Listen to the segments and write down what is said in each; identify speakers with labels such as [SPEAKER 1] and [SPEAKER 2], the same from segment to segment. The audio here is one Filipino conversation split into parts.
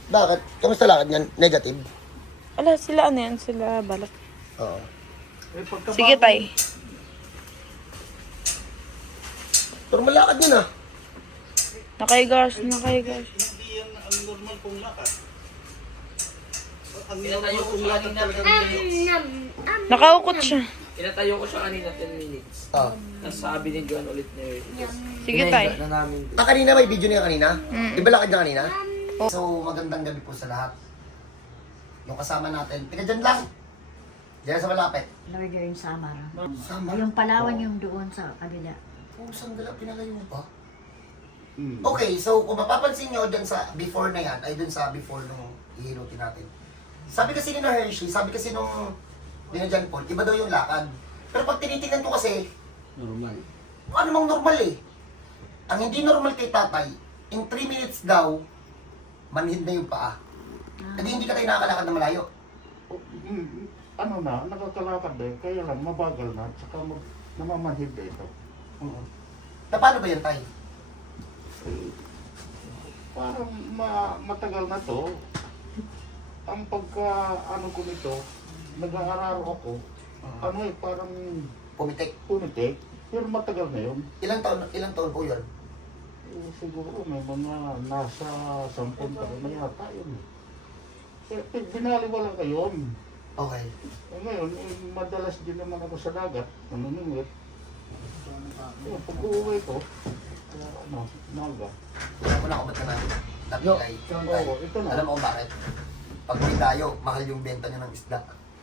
[SPEAKER 1] Bakit? Kamusta lakad niyan? Negative?
[SPEAKER 2] Ala, sila ano yan? Sila balak.
[SPEAKER 1] Oo.
[SPEAKER 2] Sige, tay.
[SPEAKER 1] Pero malakad niya na.
[SPEAKER 2] Nakaigas, nakaigas.
[SPEAKER 3] Hindi yan ang normal kong lakad. Ang
[SPEAKER 4] Pinatayo ko siya kanina 10 minutes.
[SPEAKER 2] Nakaukot siya.
[SPEAKER 4] Pinatayo ko siya kanina 10 minutes.
[SPEAKER 1] Oo.
[SPEAKER 4] Nasabi ni John ulit niya.
[SPEAKER 2] Sige, tay.
[SPEAKER 1] Kanina may video niya kanina? Di ba lakad niya kanina? So, magandang gabi po sa lahat. Yung kasama natin, tiga dyan lang. Diyan sa malapit.
[SPEAKER 5] Northern yung Samara.
[SPEAKER 1] Sama?
[SPEAKER 5] Yung Palawan yung doon sa kabila.
[SPEAKER 1] Pusang dala, pinalayo pa. Okay, so kung mapapansin nyo dyan sa before na yan, ay dun sa before nung ihilutin natin. Sabi kasi ni na Hershey, sabi kasi nung Dinajan Paul, iba daw yung lakad. Pero pag tinitingnan ko kasi,
[SPEAKER 4] Normal.
[SPEAKER 1] ano mang normal eh. Ang hindi normal kay tatay, in 3 minutes daw, manhid na yung paa. Hindi ka tayo nakakalakad na malayo.
[SPEAKER 3] ano na, nakakalakad eh, kaya lang mabagal na, tsaka namamanhid eh ito.
[SPEAKER 1] Na paano ba yan, tay?
[SPEAKER 3] Parang matagal na to. Ang pagka ano ko nito, nag-aararo ako, ano eh, parang
[SPEAKER 1] Pumitik.
[SPEAKER 3] pumitik, pero matagal na yun.
[SPEAKER 1] Ilang taon po yun?
[SPEAKER 3] Siguro may mga nasa 10 taon na yata yun. Binaliwala ka yun.
[SPEAKER 1] Okay.
[SPEAKER 3] Ngayon, madalas din naman ako sa dagat, nanunungit. Pag uuwi ko, naga.
[SPEAKER 1] Alam mo na kung ba't ka na napilay.
[SPEAKER 3] Oo, ito na.
[SPEAKER 1] Alam mo kung bakit? Pag may dayo, mahal yung benta niya ng isda.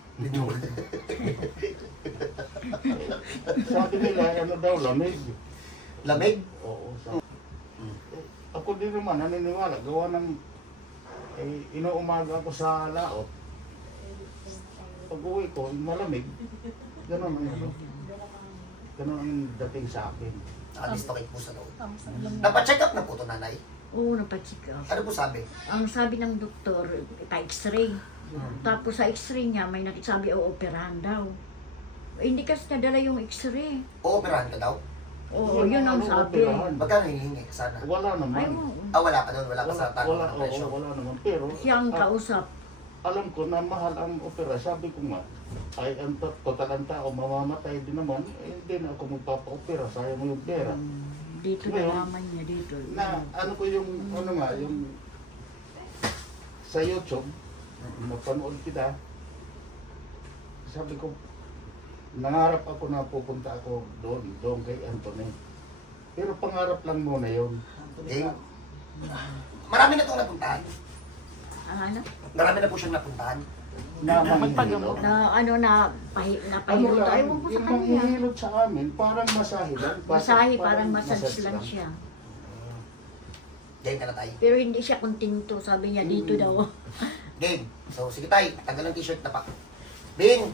[SPEAKER 3] Sabi nila, ano daw, lamig.
[SPEAKER 1] Lamig?
[SPEAKER 3] Oo. Ako din naman, naniniwala, gawa ng inuumaga ako sa laot. Pag uwi ko, malamig. Ganon ang ano. Ganon ang dating sa akin.
[SPEAKER 1] Nakadistocate po sa loob. Napacheck up na po ito, nanay.
[SPEAKER 5] Oo, napacheck up.
[SPEAKER 1] Ano po sabi?
[SPEAKER 5] Ang sabi ng doktor, pa-x-ray. Tapos sa x-ray niya, may nakisabi o operahan daw. Hindi kasi nadala yung x-ray.
[SPEAKER 1] Ooperahan ka daw?
[SPEAKER 5] Oo, yun ang sabi.
[SPEAKER 1] Magkano hinihingi ka sana?
[SPEAKER 3] Wala naman.
[SPEAKER 5] Ay, oo.
[SPEAKER 1] Wala ka doon, wala ka sa tanong ng presyo.
[SPEAKER 3] Wala naman. Pero,
[SPEAKER 5] Siyang kausap.
[SPEAKER 3] alam ko na mahal ang opera. Sabi ko nga, ay ang total ang tao, mamamatay din naman. Hindi na ako magpapa-opera. Sayang mo yung pera.
[SPEAKER 5] Dito
[SPEAKER 3] Ngayon,
[SPEAKER 5] nalaman niya dito.
[SPEAKER 3] Na ano ko yung ano nga yung sa YouTube napanood kita, sabi ko nangarap ako na pupunta ako doon kay Anthony, pero pangarap lang muna yun.
[SPEAKER 1] Okay. Marami na itong napuntahan.
[SPEAKER 5] Ano?
[SPEAKER 1] Marami na po siyang napuntahan.
[SPEAKER 3] Na manghihilot.
[SPEAKER 5] Na ano na napahilot.
[SPEAKER 3] lang,
[SPEAKER 5] Ewan ko sa
[SPEAKER 3] yung
[SPEAKER 5] kanya.
[SPEAKER 3] manghihilot sa amin parang masahe lang.
[SPEAKER 5] Masahe, parang massage lang siya.
[SPEAKER 1] Game ka na tayo.
[SPEAKER 5] Pero hindi siya kontento. Sabi niya dito daw.
[SPEAKER 1] Game. So, sige tayo. Tanggal ng t-shirt na pa. Bing!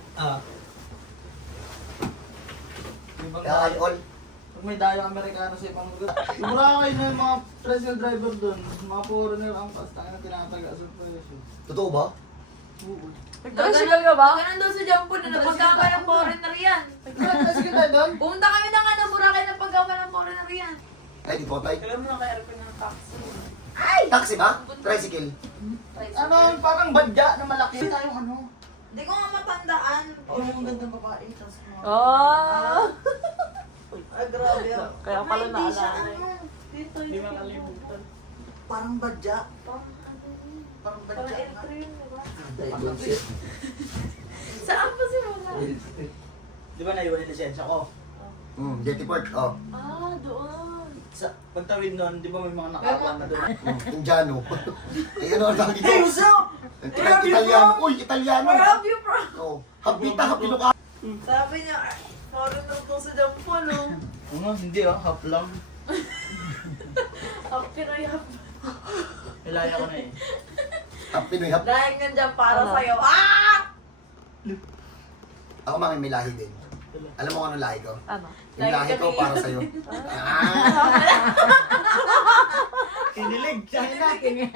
[SPEAKER 1] Kaya all.
[SPEAKER 4] Pag may dayong Amerikano sa ibang lugar. Mura kayo na yung mga tricycle driver doon. Mga foreigner ang pastang na tinataga sa presyo.
[SPEAKER 1] Totoo ba?
[SPEAKER 6] Nag-tricycle ka ba? Ganun daw sa Jampo na napagkama ng foreigner yan.
[SPEAKER 4] Tricycle tayo doon?
[SPEAKER 6] Pumunta kami ng ano, Boracay ng pagkama ng foreigner yan.
[SPEAKER 1] Ay, di po tayo.
[SPEAKER 6] Kailan mo na kay aircon ng taxi?
[SPEAKER 1] Taxi ba? Tricycle.
[SPEAKER 4] Ano, parang badya na malaki. Tayong ano?
[SPEAKER 6] Hindi ko nga matandaan.
[SPEAKER 4] Yung gandang babae. Tapos mga...
[SPEAKER 2] Oh!
[SPEAKER 4] Ay, grabe ah.
[SPEAKER 2] Kaya pala
[SPEAKER 6] Hindi siya
[SPEAKER 2] naalala.
[SPEAKER 6] ano. Dito
[SPEAKER 4] Hindi
[SPEAKER 6] yung
[SPEAKER 4] makalimutan. Parang badya.
[SPEAKER 6] Parang ano yun.
[SPEAKER 4] Parang
[SPEAKER 6] Parang
[SPEAKER 4] badya.
[SPEAKER 6] aircon yun, diba? Saan pa si Wala?
[SPEAKER 4] Di ba naiwan yung lisensya ko?
[SPEAKER 1] Jetty Port. Oh.
[SPEAKER 6] Ah, doon.
[SPEAKER 4] Sa pagtawid nun, di ba may mga nakakuha na doon?
[SPEAKER 1] Indiano. Eh, ano ang tawag dito?
[SPEAKER 4] Hey, what's up?
[SPEAKER 1] Italiano. Uy, Italiano.
[SPEAKER 6] Where have you from?
[SPEAKER 1] Oh. Habita, hapilo ka.
[SPEAKER 6] Sabi niya, foreigner to sa Jampo, no?
[SPEAKER 4] Ano, hindi ah, half lang.
[SPEAKER 6] Ang Pinoy hap.
[SPEAKER 4] Nilaya ko na eh.
[SPEAKER 1] Pinoy hap.
[SPEAKER 6] Dahil nandiyan para sa'yo. Ah!
[SPEAKER 1] Ako mga may lahi din. Alam mo kung ano lahi ko?
[SPEAKER 2] Ano?
[SPEAKER 1] Yung lahi ko para sa'yo.
[SPEAKER 4] Kinilig! Sabi na!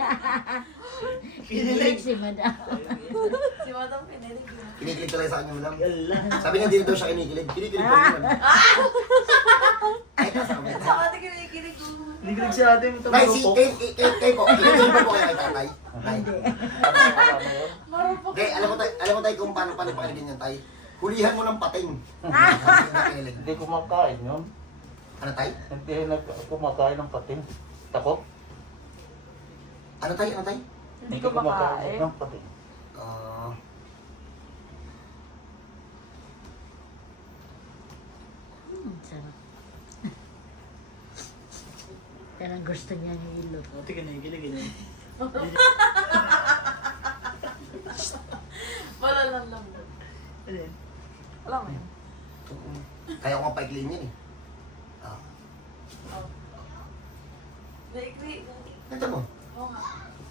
[SPEAKER 5] Kinilig si madam.
[SPEAKER 6] Si Madam Pinilig.
[SPEAKER 1] Kinikilig talaga sa kanya, madam.
[SPEAKER 4] Yala.
[SPEAKER 1] Sabi nga, hindi na daw siya kinikilig. Kinikilig pa naman. Ay, nasa comment.
[SPEAKER 6] Sa ate kinikilig ko.
[SPEAKER 4] Ligilig si ate yung
[SPEAKER 1] Nay, si
[SPEAKER 4] tumulong po.
[SPEAKER 1] kayo po. Kinikilig po kayo kay tatay. Nay.
[SPEAKER 6] Marupok.
[SPEAKER 1] Okay, alam mo tayo kung paano pakiligin yan tay. Hulihan mo ng pating. Kinikilig.
[SPEAKER 3] Hindi kumakain yun.
[SPEAKER 1] Ano tay?
[SPEAKER 3] Hindi na kumakain ng pating. Takot.
[SPEAKER 1] Ano tay? Ano tay?
[SPEAKER 6] Hindi ko makain.
[SPEAKER 3] ng pating.
[SPEAKER 5] Sarap. Yan ang gusto niya ni Ilo.
[SPEAKER 4] Ate ka nakikilig eh.
[SPEAKER 6] Wala lang lang.
[SPEAKER 4] Ano yun?
[SPEAKER 6] Wala mo yun.
[SPEAKER 1] Kaya ko nga paikliin yan eh.
[SPEAKER 6] Daikli.
[SPEAKER 1] Ito mo.
[SPEAKER 6] Oo nga.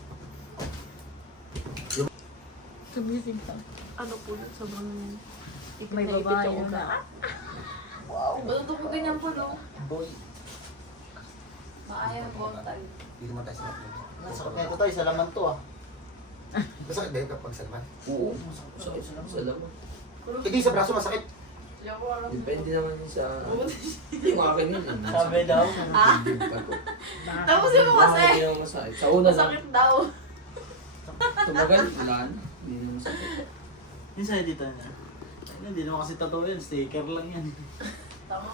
[SPEAKER 5] Sumising pa.
[SPEAKER 6] Ano po yun? Sobrang...
[SPEAKER 5] May babae na.
[SPEAKER 6] Ba't ito ko ganyan po, no?
[SPEAKER 1] Boy.
[SPEAKER 6] Maaya po ang tayo.
[SPEAKER 1] Hindi naman tayo sa
[SPEAKER 4] Masakit na ito tayo, salaman to ah.
[SPEAKER 1] Masakit ba yung kapag salman?
[SPEAKER 7] Oo, salamat.
[SPEAKER 1] Hindi sa braso masakit.
[SPEAKER 6] Hindi ako alam.
[SPEAKER 7] Depende naman yun sa... Hindi yung akin yun.
[SPEAKER 4] Sabi daw.
[SPEAKER 6] Tapos yung kasi,
[SPEAKER 7] Hindi naman masakit. Sa una lang,
[SPEAKER 6] masakit daw.
[SPEAKER 7] tumagal, wala na. Hindi naman masakit.
[SPEAKER 4] Yun sa'yo dito na. Hindi naman kasi totoo yan, sticker lang yan.
[SPEAKER 6] Tama.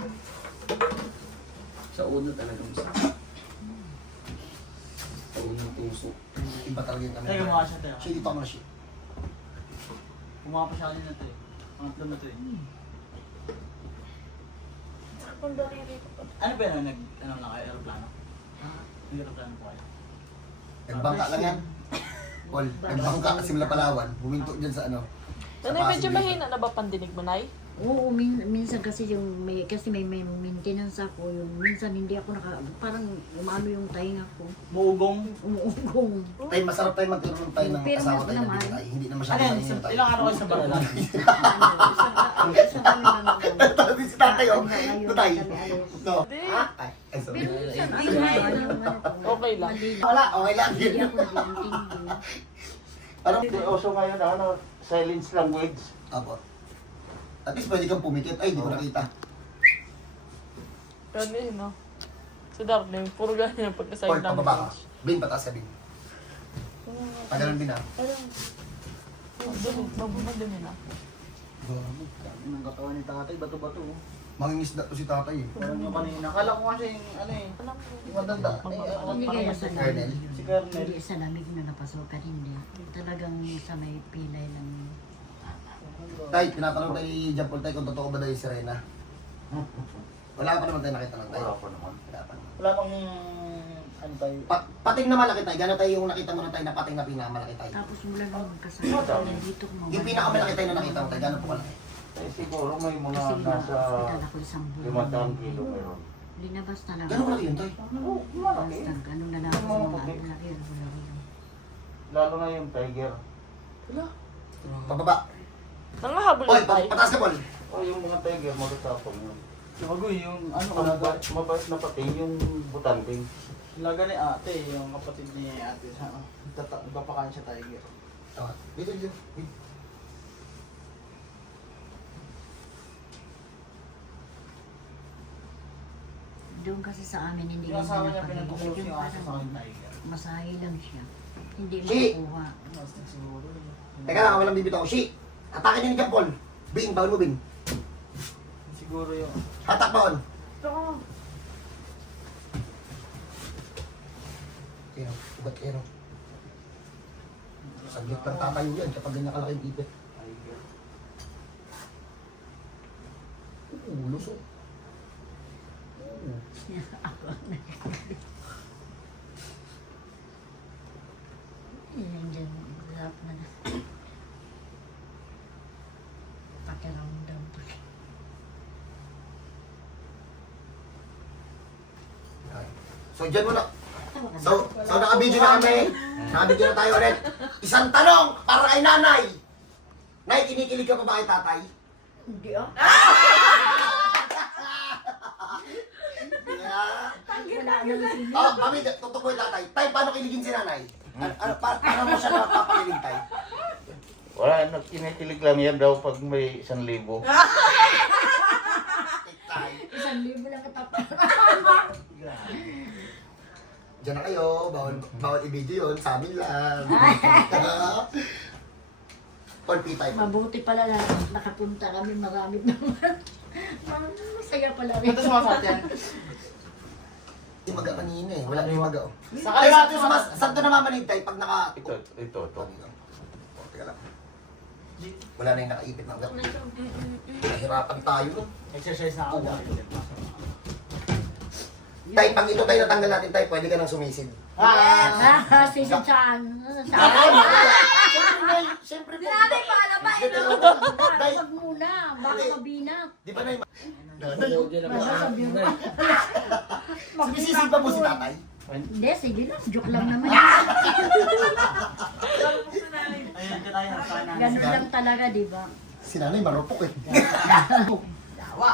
[SPEAKER 7] Sa una talaga masakit. Sa unang tuso.
[SPEAKER 1] Iba talaga yung kami.
[SPEAKER 4] Teka, mukha siya tayo.
[SPEAKER 1] Siya dito ako na siya.
[SPEAKER 4] Kumuha pa siya kanina to eh. Pangatlo na to eh.
[SPEAKER 6] Kung daliri ko pa.
[SPEAKER 4] Ano ba yun? Ano lang kayo? Aeroplano? Nag-aeroplano po kayo.
[SPEAKER 1] Nagbangka lang yan. Paul, nagbangka simula Palawan. Huminto dyan sa ano. sa
[SPEAKER 2] Nanay, medyo
[SPEAKER 1] Pasig.
[SPEAKER 2] mahina na ba pandinig mo, Nay?
[SPEAKER 5] Oo, minsan kasi may maintenance ako, yung minsan hindi ako parang umano yung tainga ko.
[SPEAKER 4] Muugong.
[SPEAKER 5] Umuugong.
[SPEAKER 1] Tay, masarap tayo magkaroon tayo ng
[SPEAKER 5] Pero
[SPEAKER 1] asawa
[SPEAKER 5] mas
[SPEAKER 1] tayo na
[SPEAKER 5] naman.
[SPEAKER 1] bigay. Hindi na
[SPEAKER 4] Ano
[SPEAKER 1] masyado
[SPEAKER 4] yan?
[SPEAKER 1] tayo yung tayo.
[SPEAKER 4] Ilang araw kayo sa Barala?
[SPEAKER 5] Isang kami naman.
[SPEAKER 1] Sabi si tatay, oh.
[SPEAKER 5] Ayun,
[SPEAKER 1] Tatay.
[SPEAKER 5] kami alos.
[SPEAKER 1] No. Ha? Ay, sorry.
[SPEAKER 5] Pero minsan,
[SPEAKER 2] Okay lang.
[SPEAKER 1] Wala, okay lang.
[SPEAKER 5] Hindi ako nag-iintindi.
[SPEAKER 1] Parang,
[SPEAKER 3] Uso ngayon ano, silence language.
[SPEAKER 1] apo. At least pwede kang pumikit. Ay, hindi ko nakita.
[SPEAKER 2] Ano yun, no? Si Darling, puro ganyan yung
[SPEAKER 1] Paul,
[SPEAKER 2] pagkasayang
[SPEAKER 1] pababa ka. Bin, pataas ka, Bin. Pagalan, Bin, ha?
[SPEAKER 2] Madumi na.
[SPEAKER 4] Ang katawan ni tatay, bato-bato. oh.
[SPEAKER 1] Mangingisda to si tatay, eh.
[SPEAKER 4] Parang yung kanina. Kala ko nga siya yung ano eh.
[SPEAKER 2] Alam mo.
[SPEAKER 4] Yung matanda.
[SPEAKER 5] Hindi kaya sa
[SPEAKER 1] Colonel.
[SPEAKER 4] Si Colonel.
[SPEAKER 5] Hindi sa lamig na napasukan, hindi. Talagang sa may pilay lang.
[SPEAKER 1] Tay, tinatanong tayo ni John Paul tayo kung totoo ba daw yung sirena. Wala pa naman tayo nakita ng tayo.
[SPEAKER 3] Wala pa naman.
[SPEAKER 1] Wala pa naman.
[SPEAKER 4] Wala pang ano tayo.
[SPEAKER 1] Pating na malaki tayo. Gano'n tayo yung nakita mo na tayo na pating na pinamalaki tayo.
[SPEAKER 5] Tapos mula nung magkasama, dito ko
[SPEAKER 1] Yung pinakamalaki tayo na nakita mo tayo, gano'n po kalaki?
[SPEAKER 3] Eh siguro may mga
[SPEAKER 5] Kasi
[SPEAKER 3] nasa
[SPEAKER 5] hospital ako isang buwan.
[SPEAKER 3] 500 kilo meron.
[SPEAKER 5] Linabas talaga.
[SPEAKER 1] Gano'n kalaki yun tayo?
[SPEAKER 5] Basta ganun na lang ako sa mga malaki yun.
[SPEAKER 3] Lalo na yung tiger.
[SPEAKER 1] Pababa.
[SPEAKER 2] Nangahabol
[SPEAKER 1] Oy,
[SPEAKER 2] yung tayo.
[SPEAKER 1] pataas ka, Paul.
[SPEAKER 3] O yung mga tiger, matatapang yun.
[SPEAKER 4] Sumagoy yung ano
[SPEAKER 3] Ang
[SPEAKER 4] alaga.
[SPEAKER 3] mabait na pating yung butanting.
[SPEAKER 4] Alaga ni ate, yung kapatid ni ate. Nagpapakain siya tiger.
[SPEAKER 1] Ah, dito, dito. Wait.
[SPEAKER 5] Doon kasi sa amin, hindi
[SPEAKER 4] Yung asawa niya
[SPEAKER 5] napagilig.
[SPEAKER 4] pinagkukulos
[SPEAKER 5] Yung
[SPEAKER 4] yung aso sa
[SPEAKER 5] parang
[SPEAKER 4] akin tiger.
[SPEAKER 5] masahe lang siya. Hindi
[SPEAKER 1] Shi!
[SPEAKER 5] makuha.
[SPEAKER 4] Mas siguro.
[SPEAKER 1] Teka lang, walang bibitaw. Shi! Atake niya ni John Paul. Bing, bawal mo, Bing.
[SPEAKER 4] Siguro yung...
[SPEAKER 1] Hatak baon. Kero, ugat kero. Saglit lang tatayo yan kapag ganyan kalaking ipit.
[SPEAKER 3] Tiger.
[SPEAKER 1] Ulos, oh.
[SPEAKER 5] Yan dyan, lahat na na. Pakiramdam.
[SPEAKER 1] Okay. So, dyan muna. So naka-video na kami. Naka-video na tayo ulit. Isang tanong para kay nanay. Nay, kinikilig ka pa ba kay tatay?
[SPEAKER 5] Hindi ah. Wala nang sila.
[SPEAKER 1] Oh, mami, tutok ko yung tatay. Tay, paano kiligin si nanay? Paano mo siya napapakilig, tay?
[SPEAKER 3] Wala, kinikilig lang yan daw pag may 1,000.
[SPEAKER 1] Tay.
[SPEAKER 5] Isang 1,000 lang katapat.
[SPEAKER 1] Diyan na kayo, bawal i-video yun, sa amin lang. Or P5.
[SPEAKER 5] Mabuti pala na nakapunta kami, marami naman. Masaya pala rin.
[SPEAKER 4] Ito sumasat yan.
[SPEAKER 1] Yung maga kanina eh, wala na yung maga.
[SPEAKER 4] Sa
[SPEAKER 1] Ay,
[SPEAKER 4] kaliwa
[SPEAKER 1] saan to namamanintay pag naka...
[SPEAKER 3] Ito.
[SPEAKER 1] Oh, teka lang. Wala na yung nakaipit ng gap. Nahirapan tayo nun.
[SPEAKER 4] Exercise na ako.
[SPEAKER 1] Tay, pag ito tayo natanggal natin tayo, pwede ka nang sumisid.
[SPEAKER 5] Sisid saan?
[SPEAKER 1] Siyempre po.
[SPEAKER 6] Sinabi pa, alam ba?
[SPEAKER 1] Tay,
[SPEAKER 5] Wag muna, baka mabinat.
[SPEAKER 1] di ba na yung...
[SPEAKER 7] Ayaw dyan ang mga tunay.
[SPEAKER 1] Sumisisig pa po si tatay?
[SPEAKER 5] Hindi, sige lang, joke lang naman.
[SPEAKER 4] Ayun, ka tayo.
[SPEAKER 5] Ganun lang talaga, di ba?
[SPEAKER 1] Si nanay marupok eh.
[SPEAKER 4] Dawa.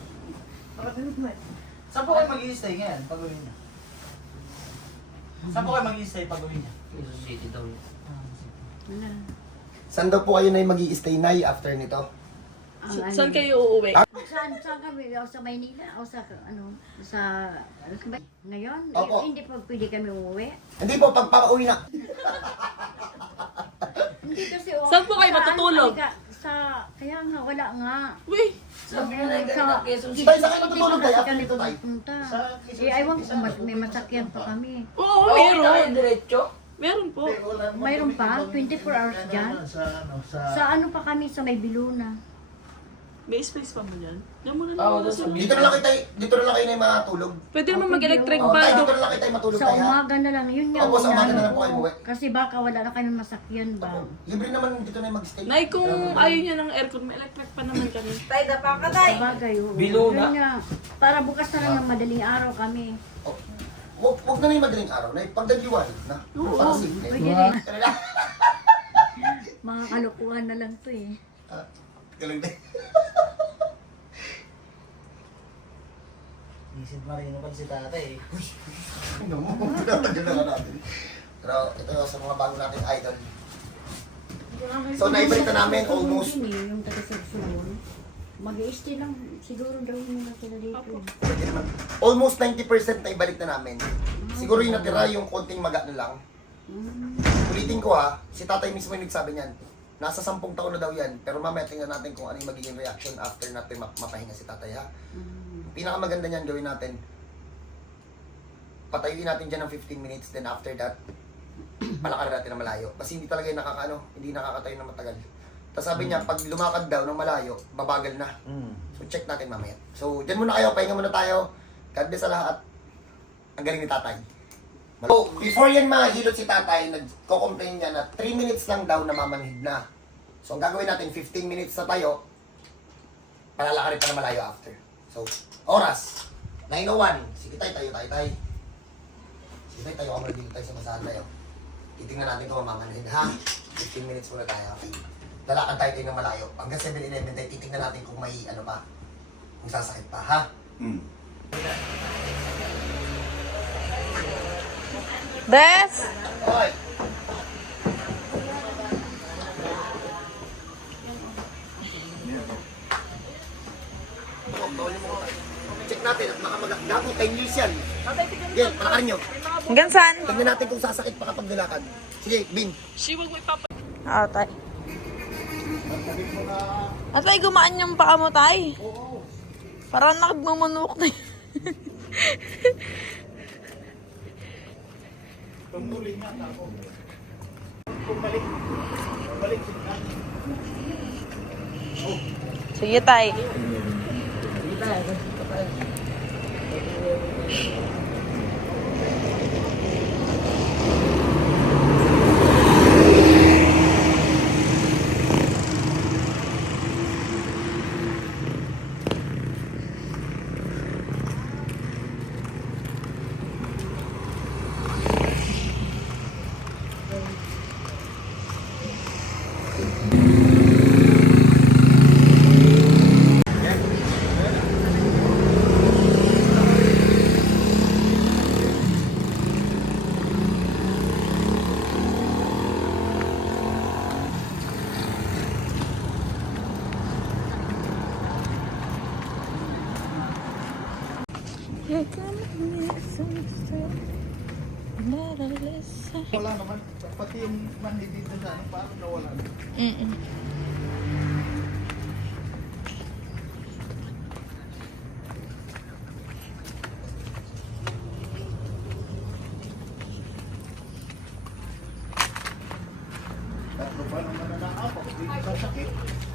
[SPEAKER 4] Saan po kayo mag-i-stay ngayon? Pag-uwi niya. Saan po kayo mag-i-stay pag-uwi niya?
[SPEAKER 7] Quezon City daw.
[SPEAKER 5] Wala.
[SPEAKER 1] Saan daw po kayo na mag-i-stay na after nito?
[SPEAKER 2] Saan kayo uuwi?
[SPEAKER 5] Saan kami? O sa Maynila? O sa, ano, sa, ano ba? Ngayon?
[SPEAKER 1] Opo.
[SPEAKER 5] Hindi pa pwede kami umuwi.
[SPEAKER 1] Hindi po, pag pauwi na.
[SPEAKER 5] Hindi kasi,
[SPEAKER 2] Saan po kayo
[SPEAKER 5] saan
[SPEAKER 2] matutulog?
[SPEAKER 5] kami kaya nga, wala nga.
[SPEAKER 2] Uy!
[SPEAKER 7] Sabi nga na Quezon City.
[SPEAKER 1] Tay, saan kayo matutulog tayo?
[SPEAKER 5] Kami
[SPEAKER 1] After nito tayo.
[SPEAKER 5] pupunta. Eh, aywan ko, may masakyan pa kami.
[SPEAKER 2] Oo,
[SPEAKER 7] Oo,
[SPEAKER 2] meron.
[SPEAKER 7] diretso.
[SPEAKER 2] Meron po.
[SPEAKER 5] Mayroon pa, 24 hours dyan. Sa ano pa kami, sa may Biluna.
[SPEAKER 2] May space pa mo dyan? Diyan muna
[SPEAKER 7] Oo,
[SPEAKER 2] lang.
[SPEAKER 7] doon sa
[SPEAKER 1] Dito na lang kayo na matulog.
[SPEAKER 2] Pwede naman mag-electric
[SPEAKER 1] Oh, tay,
[SPEAKER 2] pa.
[SPEAKER 1] dito na lang kayo matulog
[SPEAKER 5] Sa
[SPEAKER 1] tayo. ha?
[SPEAKER 5] umaga na lang, yun nga.
[SPEAKER 1] Opo, sa umaga na lang po
[SPEAKER 5] oo.
[SPEAKER 1] kayo umuwi.
[SPEAKER 5] Kasi baka wala na kami masakyan ba.
[SPEAKER 1] Libre naman dito na yung mag-stay.
[SPEAKER 2] Nay, kung ayaw niya ng aircon, may electric pa naman kami.
[SPEAKER 6] Tay, dapa ka, tay.
[SPEAKER 5] Sa bagay, oo.
[SPEAKER 7] Biluna.
[SPEAKER 5] Yun nga. Para bukas na lang ng madaling araw kami.
[SPEAKER 1] Oh, Huwag na yung madaling araw na pagdagiwan na.
[SPEAKER 2] Oo.
[SPEAKER 1] Para simple.
[SPEAKER 5] Pwede rin.
[SPEAKER 1] Ano na?
[SPEAKER 5] Mga kalukuhan na lang to eh.
[SPEAKER 1] Galing din.
[SPEAKER 4] Isid marino pa si tatay.
[SPEAKER 1] Ano mo? Pinatagal na nga natin. Pero ito sa mga bago nating idol. So naibalik na namin almost.
[SPEAKER 5] Yun eh, yung taga-Sorsogon. Mag-i-stay lang. Siguro daw yung sila dito.
[SPEAKER 1] Pwede naman. Almost 90% na ibalik na namin. Siguro yung natira yung konting maga na lang. Ulitin ko ha, si tatay mismo yung nagsabi niyan. Nasa 10 taon na daw yan. Pero mamaya tingnan natin kung ano yung magiging reaction after natin mapahinga si tatay ha. Pinakamaganda niyan gawin natin. Patayuin natin dyan ng 15 minutes. Then after that, palakarin natin na malayo. Kasi hindi talaga yung hindi nakakatayo na matagal. Tapos sabi niya, pag lumakad daw ng malayo, babagal na. So check natin mamaya. So dyan muna kayo, pahinga muna tayo. God bless sa lahat. Ang galing ni tatay. So before yan mahilot si tatay, nagko-complain niya na 3 minutes lang daw namamanhid na. So ang gagawin natin, 15 minutes na tayo, palalakarin pa na malayo after. So, oras, 9:01. Sige tayo. Sige tayo, ako dito tayo sa basahan tayo. Titingnan natin kung mamamanhid ha. 15 minutes muna tayo. Lalakad tayo ng malayo. Hanggang 7-11 tayo, titingnan natin kung may ano pa. Kung sasakit pa, ha?
[SPEAKER 2] Des!
[SPEAKER 1] Okay. Check natin at gago 10 years yan. Yan, palakarin nyo.
[SPEAKER 2] Hanggang saan?
[SPEAKER 1] Tingnan natin kung sasakit pa kapag nilakad. Sige, Bing.
[SPEAKER 2] Siwag mo ipapa... tay. Tay, gumaan yung paa mo, tay. Parang nagmamanok na yun. Sige, tay.
[SPEAKER 3] Wala naman. Pati yung mandi dito sa ano, parang nawala.
[SPEAKER 2] Mm-mm.
[SPEAKER 3] Tatlo pa naman na ako. Hindi ko sasakit.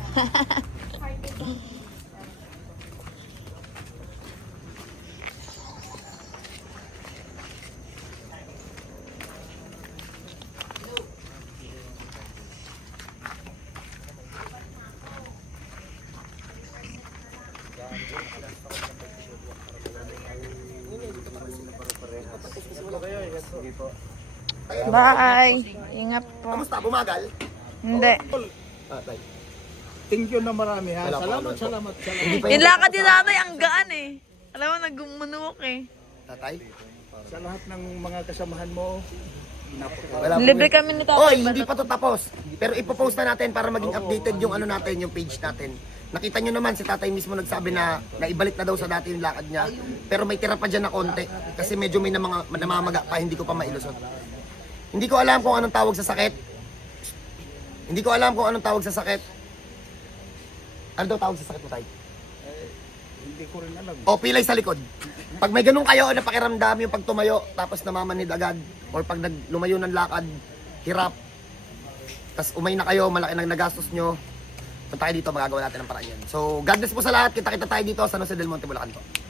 [SPEAKER 2] Bye. Ingat po.
[SPEAKER 1] Kamusta? Bumagal?
[SPEAKER 2] Hindi.
[SPEAKER 3] Thank you na marami ha.
[SPEAKER 1] Wala pa,
[SPEAKER 3] Salamat,
[SPEAKER 1] wala pa.
[SPEAKER 3] salamat, salamat.
[SPEAKER 1] Hindi pa
[SPEAKER 2] Yung lakad ni tatay, ang gaan eh. Alam mo, nagumunuok eh.
[SPEAKER 1] Tatay?
[SPEAKER 3] Sa lahat ng mga kasamahan mo,
[SPEAKER 1] Wala po.
[SPEAKER 2] Libre kami ni tatay.
[SPEAKER 1] Oy, hindi pa to tapos. Pero ipopost na natin para maging updated yung ano natin, yung page natin. Nakita nyo naman si tatay mismo nagsabi na naibalik na daw sa dati yung lakad niya. Pero may tira pa dyan na konti. Kasi medyo may namamaga pa, hindi ko pa mailusot. Hindi ko alam kung anong tawag sa sakit. Hindi ko alam kung anong tawag sa sakit. Ano daw tawag sa sakit mo, tay?
[SPEAKER 3] hindi ko rin alam.
[SPEAKER 1] O pilay sa likod. Pag may ganun kayo na pakiramdam yung pag tumayo, tapos namamanid agad, or pag lumayo ng lakad, hirap, tapos umay na kayo, malaki nang nagastos nyo, punta kayo dito, magagawa natin ang paraan yan. So, God bless po sa lahat. Kita-kita tayo dito sa San Jose del Monte, Bulacan po.